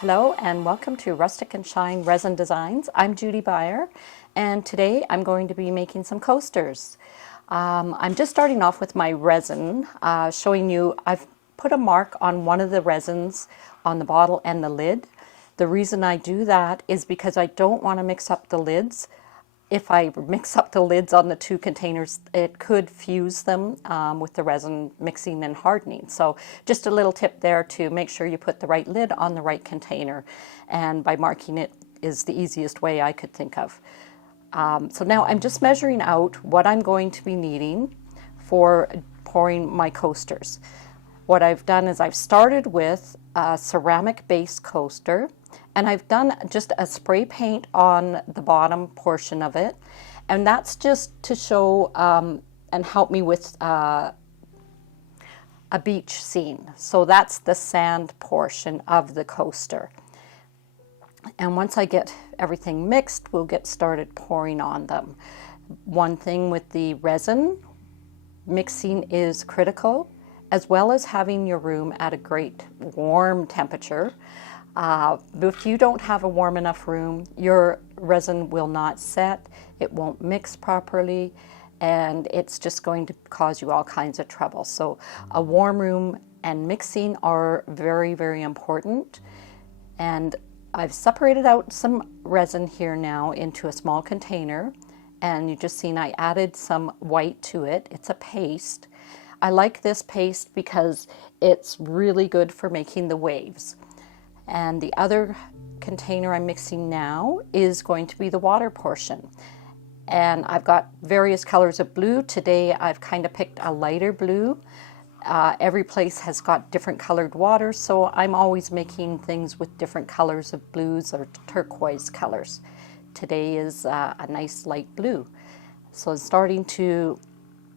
Hello and welcome to Rustic and Shine Resin Designs. I'm Judy Byer and today I'm going to be making some coasters. I'm just starting off with my resin, showing you I've put a mark on one of the resins on the bottle and the lid. The reason I do that is because I don't want to mix up the lids. If I mix up the lids on the two containers, it could fuse them with the resin mixing and hardening. So just a little tip there to make sure you put the right lid on the right container. And by marking it is the easiest way I could think of. So now I'm just measuring out what I'm going to be needing for pouring my coasters. What I've done is I've started with a ceramic base coaster, and I've done just a spray paint on the bottom portion of it, and that's just to show and help me with a beach scene. So that's the sand portion of the coaster. And once I get everything mixed, we'll get started pouring on them. One thing with the resin, mixing is critical, as well as having your room at a great warm temperature. If you don't have a warm enough room, your resin will not set, it won't mix properly, and it's just going to cause you all kinds of trouble. So a warm room and mixing are very, very important. And I've separated out some resin here now into a small container, and you just seen I added some white to it. It's a paste. I like this paste because it's really good for making the waves. And the other container I'm mixing now is going to be the water portion. And I've got various colors of blue. Today I've kind of picked a lighter blue. Every place has got different colored water, so I'm always making things with different colors of blues or turquoise colors. Today is a nice light blue. So I'm starting to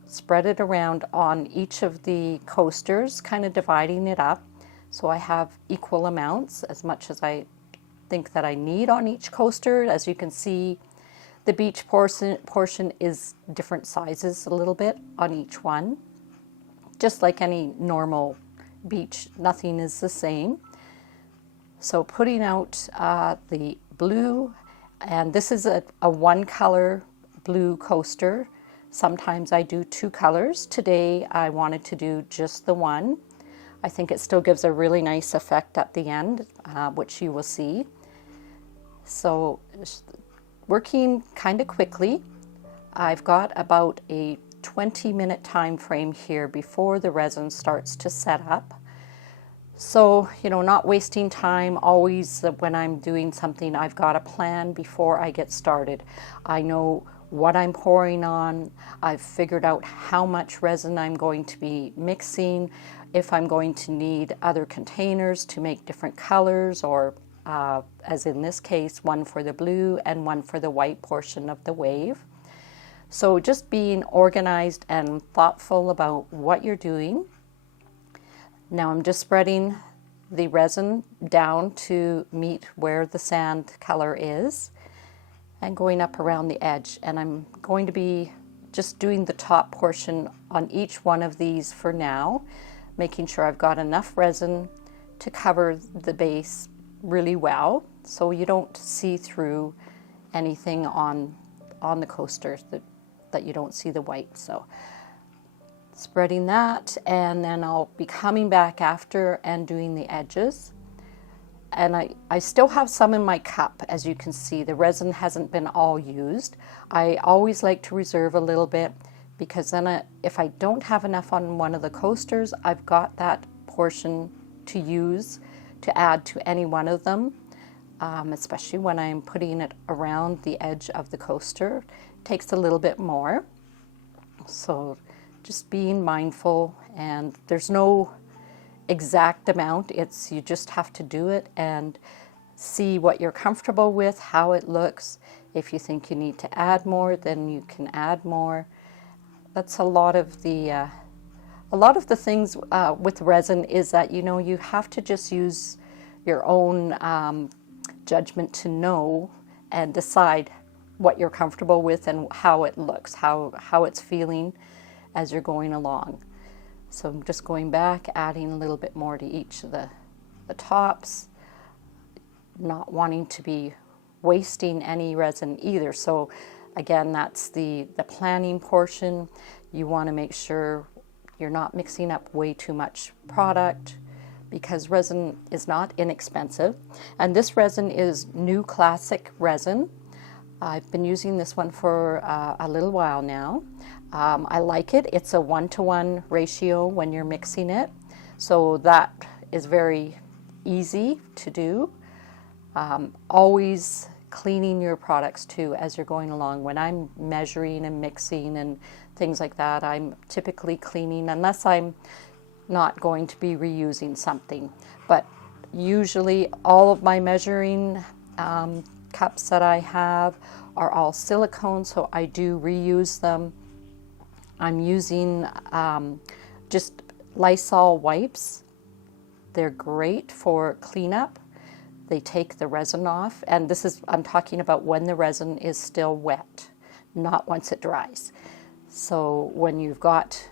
spread it around on each of the coasters, kind of dividing it up. So I have equal amounts, as much as I think that I need on each coaster. As you can see, the beach portion is different sizes a little bit on each one. Just like any normal beach, nothing is the same. So putting out the blue, and this is a one color blue coaster. Sometimes I do two colors. Today I wanted to do just the one. I think it still gives a really nice effect at the end, which you will see. So working kind of quickly, I've got about a 20-minute time frame here before the resin starts to set up. So, not wasting time. Always when I'm doing something, I've got a plan before I get started. I know what I'm pouring on. I've figured out how much resin I'm going to be mixing, if I'm going to need other containers to make different colors, or as in this case, one for the blue and one for the white portion of the wave. So just being organized and thoughtful about what you're doing. Now I'm just spreading the resin down to meet where the sand color is and going up around the edge. And I'm going to be just doing the top portion on each one of these for now, making sure I've got enough resin to cover the base really well so you don't see through anything on the coaster that you don't see the white. So spreading that, and then I'll be coming back after and doing the edges. And I still have some in my cup. As you can see, the resin hasn't been all used. I always like to reserve a little bit, because then if I don't have enough on one of the coasters, I've got that portion to use to add to any one of them, especially when I'm putting it around the edge of the coaster. It takes a little bit more. So just being mindful, and there's no exact amount. You just have to do it and see what you're comfortable with, how it looks. If you think you need to add more, then you can add more. That's a lot of the things with resin, is that you have to just use your own judgment to know and decide what you're comfortable with and how it looks, how it's feeling as you're going along. So I'm just going back, adding a little bit more to each of the tops. not wanting to be wasting any resin either. So again, that's the planning portion. You want to make sure you're not mixing up way too much product, because resin is not inexpensive. And this resin is new classic resin. I've been using this one for a little while now. I like it. It's a 1-to-1 ratio when you're mixing it. So that is very easy to do. Always cleaning your products too as you're going along. When I'm measuring and mixing and things like that, I'm typically cleaning, unless I'm not going to be reusing something. But usually all of my measuring cups that I have are all silicone, so I do reuse them. I'm using just Lysol wipes. They're great for cleanup. They take the resin off, and I'm talking about when the resin is still wet, not once it dries. So when you've got,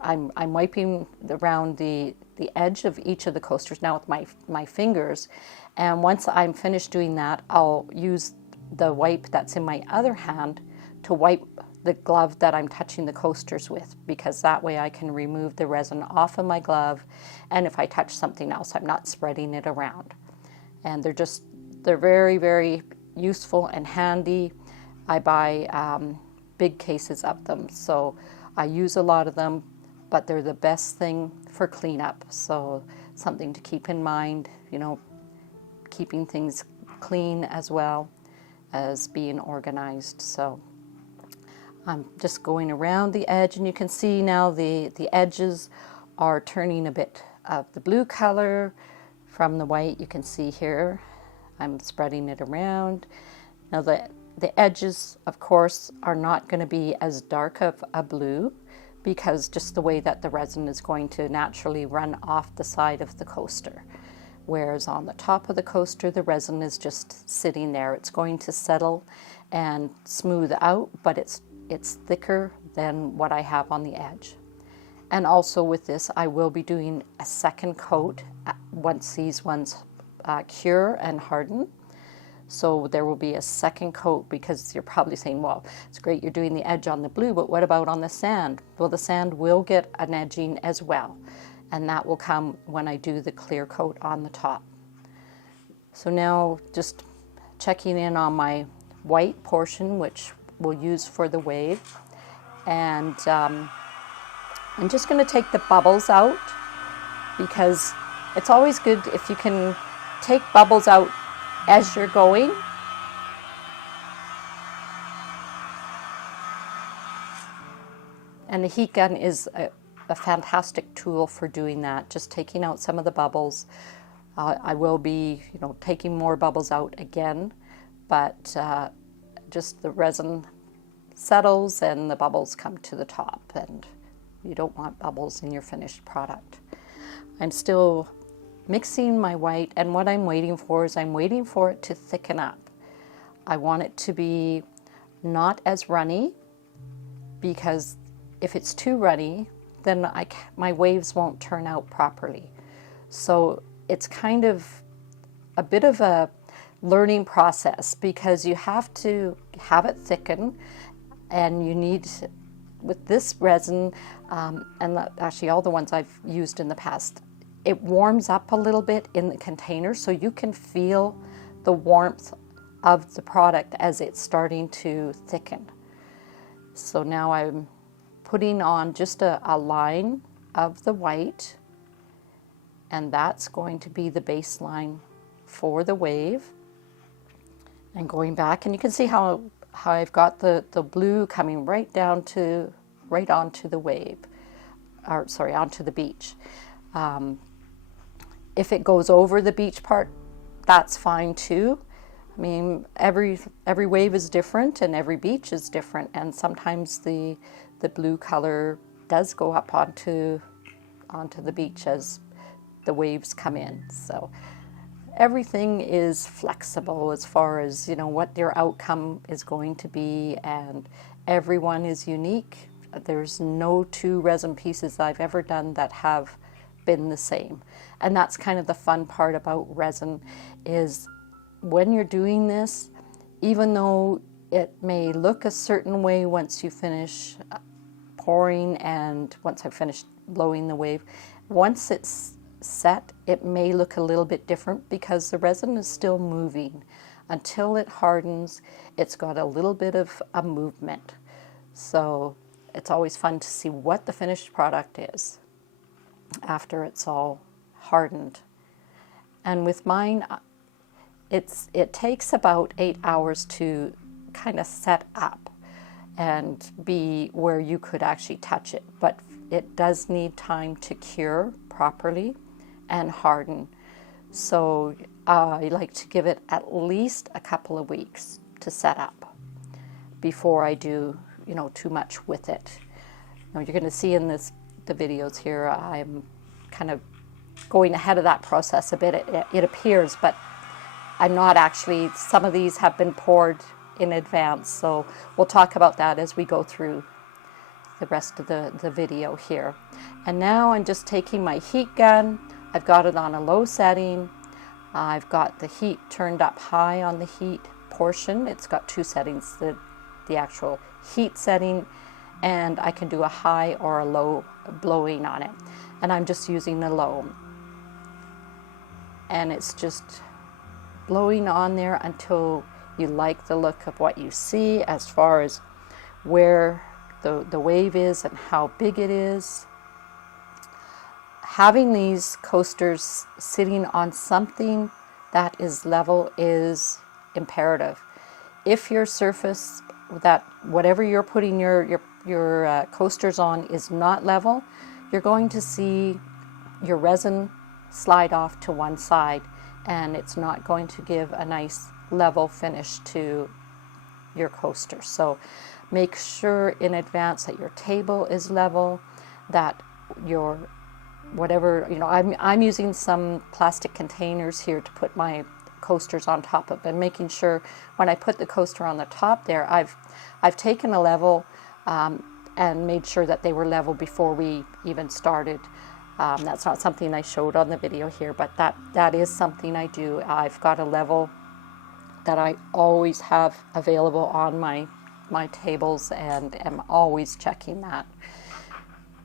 I'm wiping around the edge of each of the coasters now with my fingers, and once I'm finished doing that, I'll use the wipe that's in my other hand to wipe the glove that I'm touching the coasters with, because that way I can remove the resin off of my glove, and if I touch something else, I'm not spreading it around. And they're very, very useful and handy. I buy big cases of them, so I use a lot of them, but they're the best thing for cleanup. So something to keep in mind, keeping things clean as well as being organized. So I'm just going around the edge, and you can see now the edges are turning a bit of the blue color from the white. You can see here I'm spreading it around. Now the edges, of course, are not going to be as dark of a blue, because just the way that the resin is going to naturally run off the side of the coaster. Whereas on the top of the coaster, the resin is just sitting there. It's going to settle and smooth out, but it's thicker than what I have on the edge. And also with this, I will be doing a second coat once these ones cure and harden. So there will be a second coat, because you're probably saying, well, it's great you're doing the edge on the blue, but what about on the sand? Well, the sand will get an edging as well, and that will come when I do the clear coat on the top. So now just checking in on my white portion, which we'll use for the wave. And I'm just going to take the bubbles out, because it's always good if you can take bubbles out as you're going. And the heat gun is a fantastic tool for doing that, just taking out some of the bubbles. I will be, taking more bubbles out again, but just the resin settles and the bubbles come to the top, and you don't want bubbles in your finished product. I'm still mixing my white, and what I'm waiting for is I'm waiting for it to thicken up. I want it to be not as runny, because if it's too runny, then my waves won't turn out properly. So it's kind of a bit of a learning process, because you have to have it thicken, and you need, with this resin, and actually all the ones I've used in the past, it warms up a little bit in the container, so you can feel the warmth of the product as it's starting to thicken. So now I'm putting on just a line of the white, and that's going to be the baseline for the wave. And going back, and you can see how I've got the blue coming right onto the wave, or sorry, onto the beach. If it goes over the beach part, that's fine too. I mean, every wave is different, and every beach is different, and sometimes the blue color does go up onto the beach as the waves come in. So everything is flexible as far as, what your outcome is going to be, and everyone is unique. There's no two resin pieces I've ever done that have been the same. And that's kind of the fun part about resin, is when you're doing this, even though it may look a certain way once you finish pouring and once I've finished blowing the wave, once it's set, it may look a little bit different because the resin is still moving. Until it hardens, it's got a little bit of a movement. So it's always fun to see what the finished product is after it's all hardened. And with mine, it takes about 8 hours to kind of set up and be where you could actually touch it. But it does need time to cure properly and harden. So I like to give it at least a couple of weeks to set up before I do, too much with it. You're going to see in the videos here, I'm kind of going ahead of that process a bit. It appears, but I'm not actually. Some of these have been poured in advance, so we'll talk about that as we go through the rest of the video here. And now I'm just taking my heat gun. I've got it on a low setting. I've got the heat turned up high on the heat portion. It's got two settings, the actual heat setting, and I can do a high or a low blowing on it. And I'm just using the low. And it's just blowing on there until you like the look of what you see as far as where the wave is and how big it is. Having these coasters sitting on something that is level is imperative. If your surface, that whatever you're putting your coasters on is not level, you're going to see your resin slide off to one side, and it's not going to give a nice level finish to your coaster. So make sure in advance that your table is level, that your whatever, I'm using some plastic containers here to put my coasters on top of, and making sure when I put the coaster on the top there, I've taken a level and made sure that they were level before we even started. That's not something I showed on the video here, but that is something I do. I've got a level that I always have available on my tables, and am always checking that.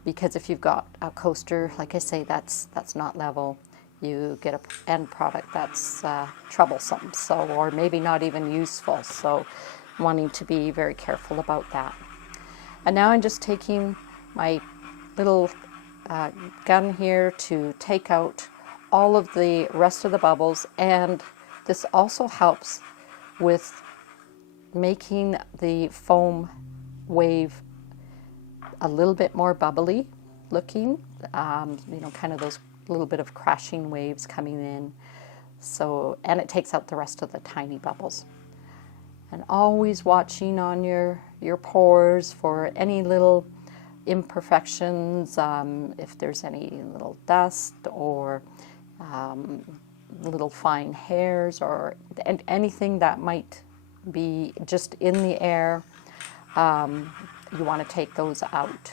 Because if you've got a coaster, like I say, that's not level, you get an end product that's troublesome, or maybe not even useful. So wanting to be very careful about that. And now I'm just taking my little gun here to take out all of the rest of the bubbles, and this also helps with making the foam wave a little bit more bubbly looking, kind of those little bit of crashing waves coming in. So, and it takes out the rest of the tiny bubbles. And always watching on your pours for any little imperfections, if there's any little dust or little fine hairs or anything that might be just in the air, you want to take those out.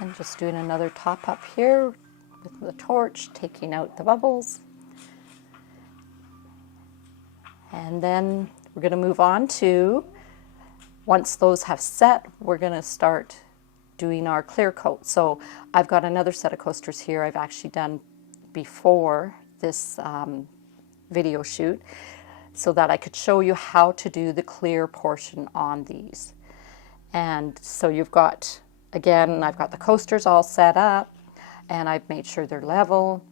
And just doing another top up here with the torch, taking out the bubbles. And then we're going to move on to, once those have set, we're going to start doing our clear coat. So I've got another set of coasters here I've actually done before this video shoot, so that I could show you how to do the clear portion on these. And so you've got, again, I've got the coasters all set up, and I've made sure they're level,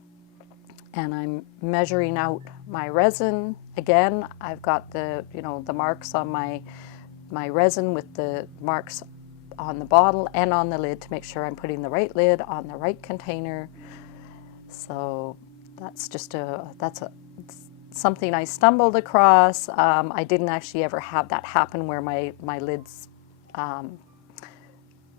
and I'm measuring out my resin. Again, I've got the marks on my resin with the marks on the bottle and on the lid to make sure I'm putting the right lid on the right container. So that's just something I stumbled across. I didn't actually ever have that happen where my lids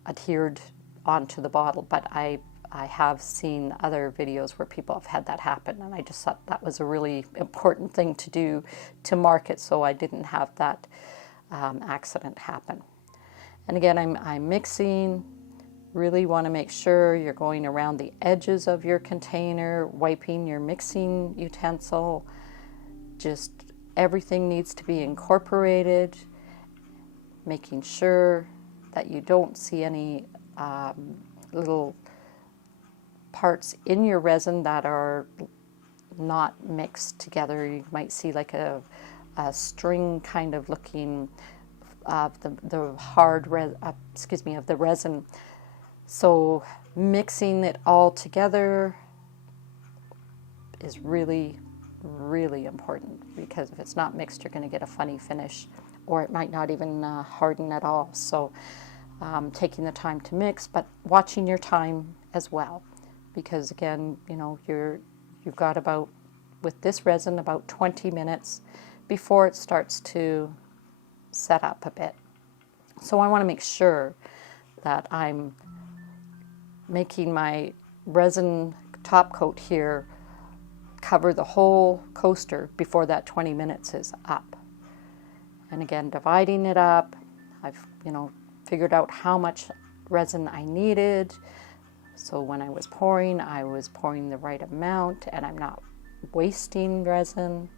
adhered onto the bottle, but I have seen other videos where people have had that happen, and I just thought that was a really important thing to do to mark it so I didn't have that accident happen. And again, I'm mixing. Really want to make sure you're going around the edges of your container, wiping your mixing utensil, just everything needs to be incorporated, making sure that you don't see any little parts in your resin that are not mixed together. You might see like a string kind of looking of the hard of the resin. So mixing it all together is really, really important, because if it's not mixed, you're going to get a funny finish, or it might not even harden at all. So taking the time to mix, but watching your time as well, because again, you know, you've got about, with this resin, about 20 minutes before it starts to set up a bit. So I want to make sure that I'm making my resin top coat here cover the whole coaster before that 20 minutes is up. And again, dividing it up, I've, you know, figured out how much resin I needed. So when I was pouring the right amount, and I'm not wasting resin.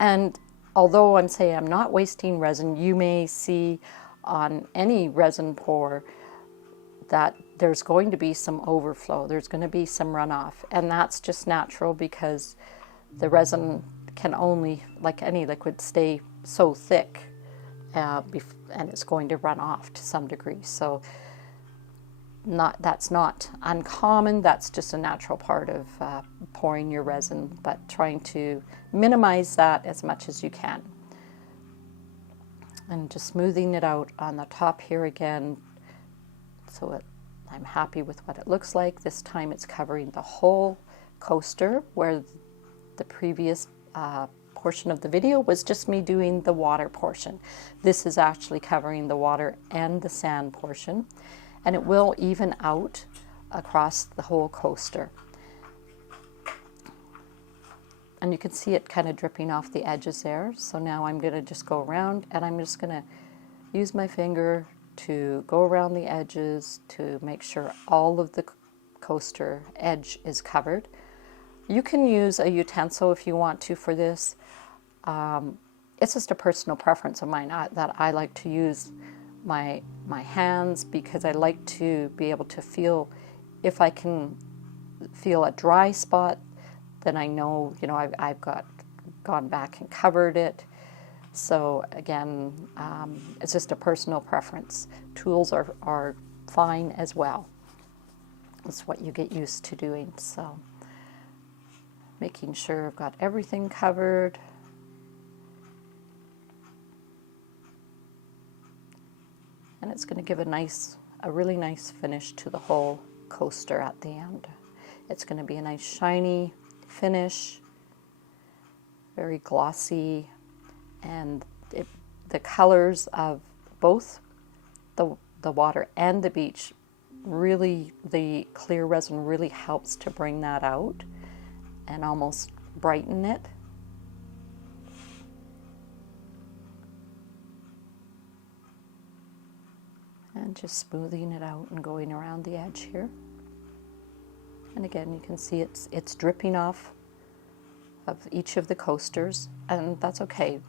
And although I'm saying I'm not wasting resin, you may see on any resin pour that there's going to be some overflow, there's going to be some runoff, and that's just natural, because the resin can only, like any liquid, stay so thick, and it's going to run off to some degree. So that's not uncommon, that's just a natural part of pouring your resin, but trying to minimize that as much as you can. And just smoothing it out on the top here again, so I'm happy with what it looks like. This time it's covering the whole coaster, where the previous portion of the video was just me doing the water portion. This is actually covering the water and the sand portion, and it will even out across the whole coaster. And you can see it kind of dripping off the edges there. So now I'm going to just go around, and I'm just going to use my finger to go around the edges to make sure all of the coaster edge is covered. You can use a utensil if you want to for this. It's just a personal preference of mine that I like to use my hands, because I like to be able to feel, if I can feel a dry spot, then I know, you know, I've gone back and covered it. So again, it's just a personal preference. Tools are fine as well. It's what you get used to doing. So making sure I've got everything covered. And it's going to give a really nice finish to the whole coaster at the end. It's going to be a nice shiny finish, very glossy, and the colors of both the water and the beach, really, the clear resin really helps to bring that out and almost brighten it. And just smoothing it out and going around the edge here. And again, you can see it's dripping off of each of the coasters, and that's okay.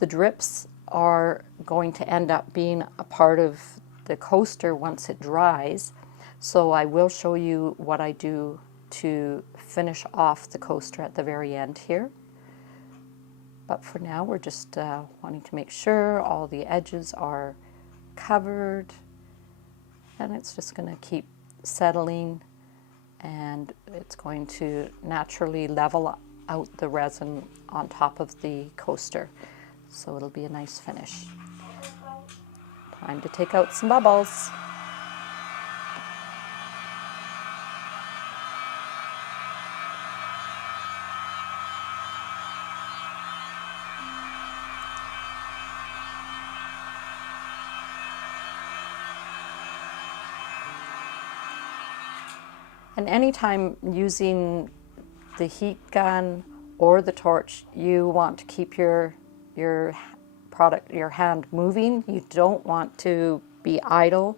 The drips are going to end up being a part of the coaster once it dries, so I will show you what I do to finish off the coaster at the very end here. But for now, we're just wanting to make sure all the edges are covered, and it's just going to keep settling, and it's going to naturally level out the resin on top of the coaster, so it'll be a nice finish. Time to take out some bubbles. And anytime using the heat gun or the torch, you want to keep your hand moving. You don't want to be idle,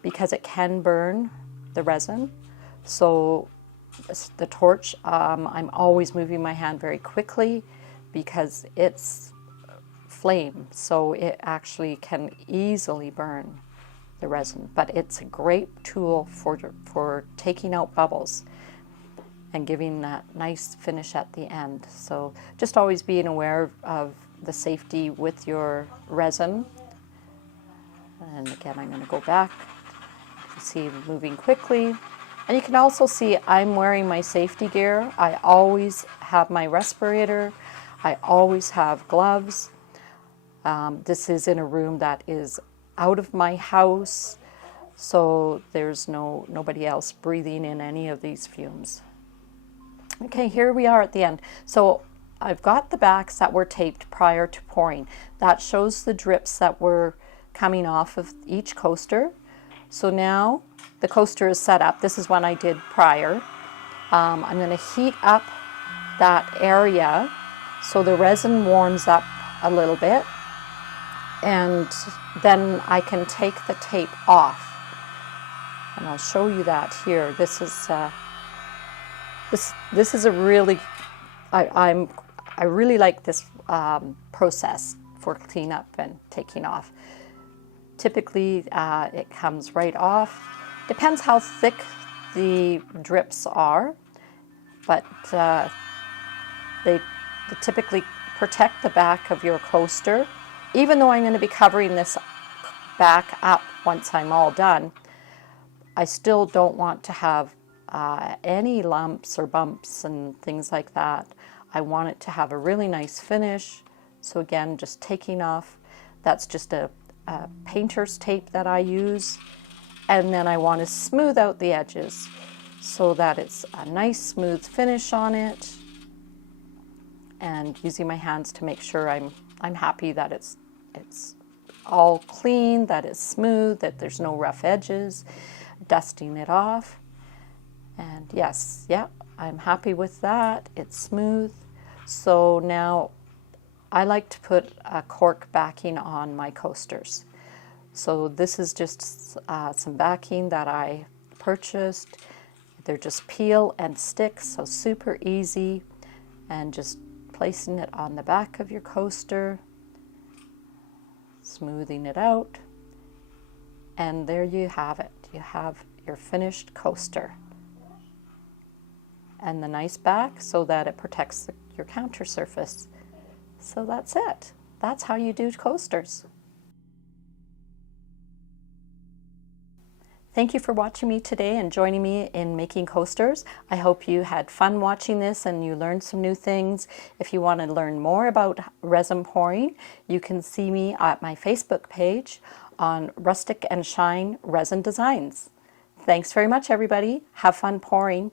because it can burn the resin. So the torch, I'm always moving my hand very quickly because it's flame, so it actually can easily burn the resin. But it's a great tool for taking out bubbles and giving that nice finish at the end. So just always being aware of the safety with your resin. And again, I'm going to go back. You see, moving quickly. And you can also see I'm wearing my safety gear. I always have my respirator. I always have gloves. This is in a room that is out of my house, so there's nobody else breathing in any of these fumes. Okay, here we are at the end. So I've got the backs that were taped prior to pouring. That shows the drips that were coming off of each coaster. So now the coaster is set up. This is one I did prior. I'm going to heat up that area so the resin warms up a little bit, and then I can take the tape off. And I'll show you that here. This is this is a really, I really like this process for cleanup and taking off. Typically, it comes right off. Depends how thick the drips are, but they typically protect the back of your coaster. Even though I'm going to be covering this back up once I'm all done, I still don't want to have any lumps or bumps and things like that. I want it to have a really nice finish. So again, just taking off, that's just a painter's tape that I use. And then I want to smooth out the edges so that it's a nice smooth finish on it. And using my hands to make sure I'm happy that it's all clean, that it's smooth, that there's no rough edges, dusting it off. And yes, yeah, I'm happy with that. It's smooth. So now I like to put a cork backing on my coasters. So this is just some backing that I purchased. They're just peel and stick, so super easy. And just placing it on the back of your coaster, smoothing it out, and there you have it. You have your finished coaster. And the nice back so that it protects your counter surface. So that's it. That's how you do coasters. Thank you for watching me today and joining me in making coasters. I hope you had fun watching this and you learned some new things. If you want to learn more about resin pouring, you can see me at my Facebook page on Rustic and Shine Resin Designs. Thanks very much, everybody. Have fun pouring.